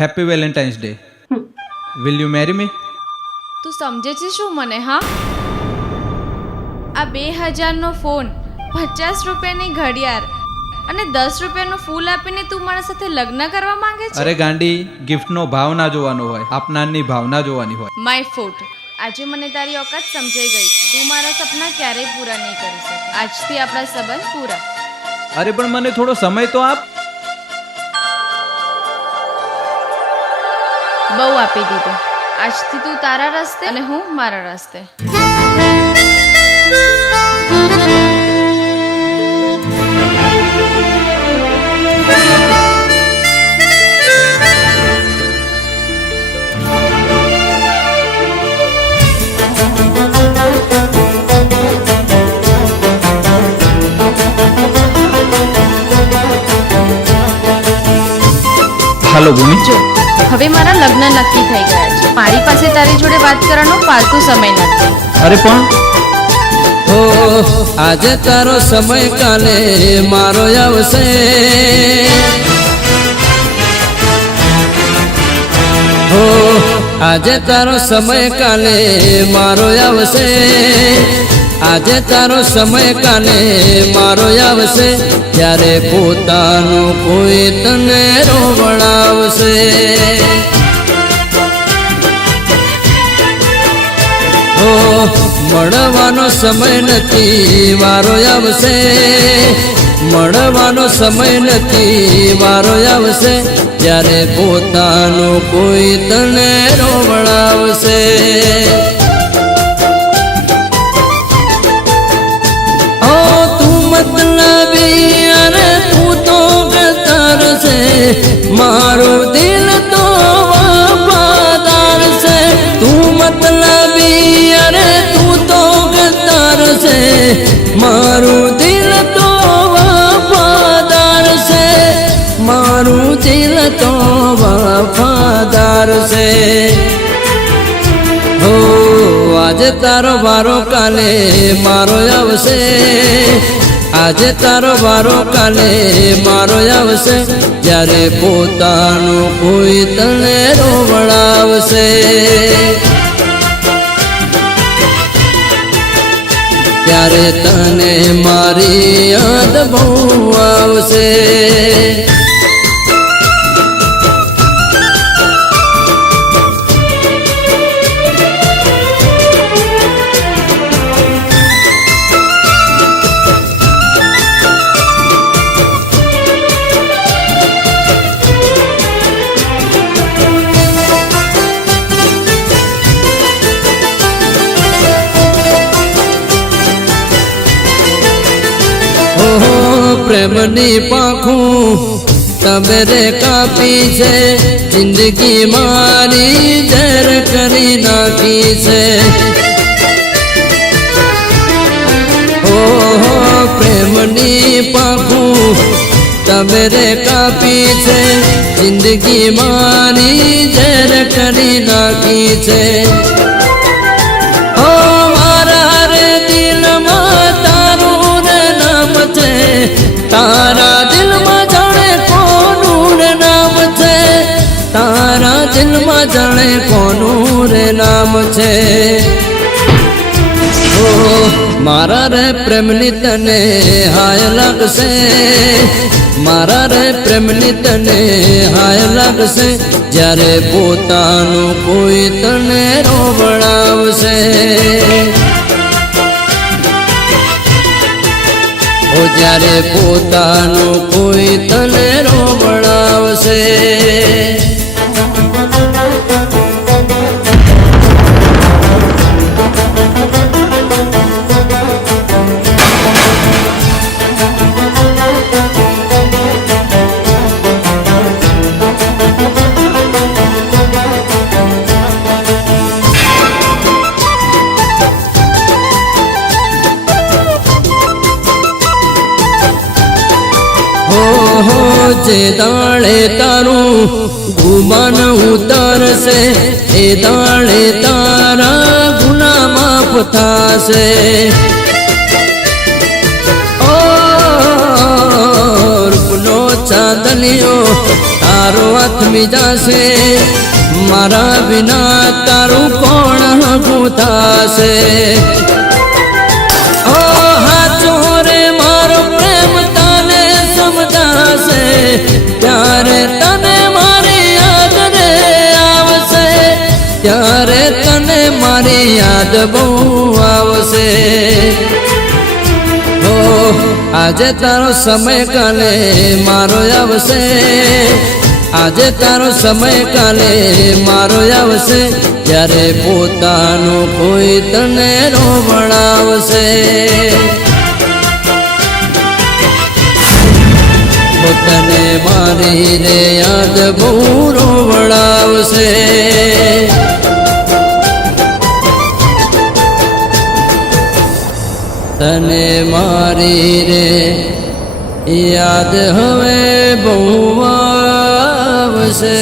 Happy Valentine's day. Will you marry me? તું સમજે છે શું મને? હા, આ 2000નો ફોન, 50 રૂપિયાની ઘડિયાળ અને 10 રૂપિયાનું ફૂલ આપીને તું મારા સાથે લગ્ન કરવા માંગે છે? અરે ગાંડી, ગિફ્ટનો ભાવ ના જોવાનો હોય, આપનારની ભાવના જોવાની હોય. My foot. આજે મને તારી ઓકાત સમજાઈ ગઈ છે. તું મારા સપના ક્યારેય પૂરા નહીં કરી શકે. આજથી આપણા સંબંધ પૂરા. અરે પણ મને થોડો સમય તો આપ. બહુ આપી દીધું. આજથી તું તારા રસ્તે અને હું મારા રસ્તે. હાલો ભૂમિ. જો હવે મારા લગ્ન નક્કી થઈ ગયા છે. મારી પાસે તારી જોડે વાત કરવાનો ફાલતુ સમય નથી. અરે પણ હો આજે તારો સમય કાલે મારો આવશે. હો આજે તારો સમય કાલે મારો આવશે. આજે તારો સમય કાલે મારો આવશે. ત્યારે પોતાનું કોઈ તને રોવડાવશે. હો મળવાનો સમય નથી વારો આવશે. મળવાનો સમય નથી વારો આવશે. ત્યારે પોતાનું કોઈ તને રોવડાવશે. ઓ તું મતલબી અરે તું તો ગદર છે. મારું દિલ તો વફાદાર છે. તું મતલબી અરે તું તો ગદર છે. મારું દિલ તો વફાદાર છે. મારું દિલ તો વફાદાર છે. હો આજે તારો વારો કાલે મારો આવશે. આજે તારો વારો કાલે મારો આવશે. જ્યારે પોતાનું કોઈ તને રોવડાવશે. ત્યારે તને મારી યાદ બહુ આવશે. પ્રેમની પાંખું તમે રે કાપી છે. જિંદગી મારી ઝેર કરી નાખી છે. ઓહો પ્રેમની પાંખું તમે રે કાપી છે. જિંદગી મારી ઝેર કરી નાખી છે. ઓ મારા રે દિલમાં તારું રે નામ છે. તારા દિલમાં જાણે કોનું રે નામ છે. તારા દિલમાં જાણે કોનું રે નામ છે. ઓ મારા રે પ્રેમની તને હાય લાગશે. મારા રે પ્રેમની તને હાય લાગશે. જ્યારે પોતાનું કોઈ તને રોવડાવશે. ઓ જ્યારે પોતાનું કોઈ તને રોવડાવશે. જે દાળે તારું ગુમાન ઉતરશે. એ દાળે તારા ગુના માફ થાશે. ઓ રૂપનો ચાંદલિયો મારો આત્મી જાશે મારા વિના તારું કોણ હગું થાશે ઓ હાચો રે મારો પ્રેમ તને સમજાશે ત્યારે તને મારી યાદ રે આવશે ત્યારે તને મારી યાદ બહુ આવશે ઓ આજે તારો સમય કાલે મારો આવશે આજે તારો સમય કાલે મારો આવશે જ્યારે પોતાનું કોઈ તને રોવડાવશે તને મારી રે યાદ બહુ રોવડાવશે તને મારી રે યાદ હવે બહુ આવશે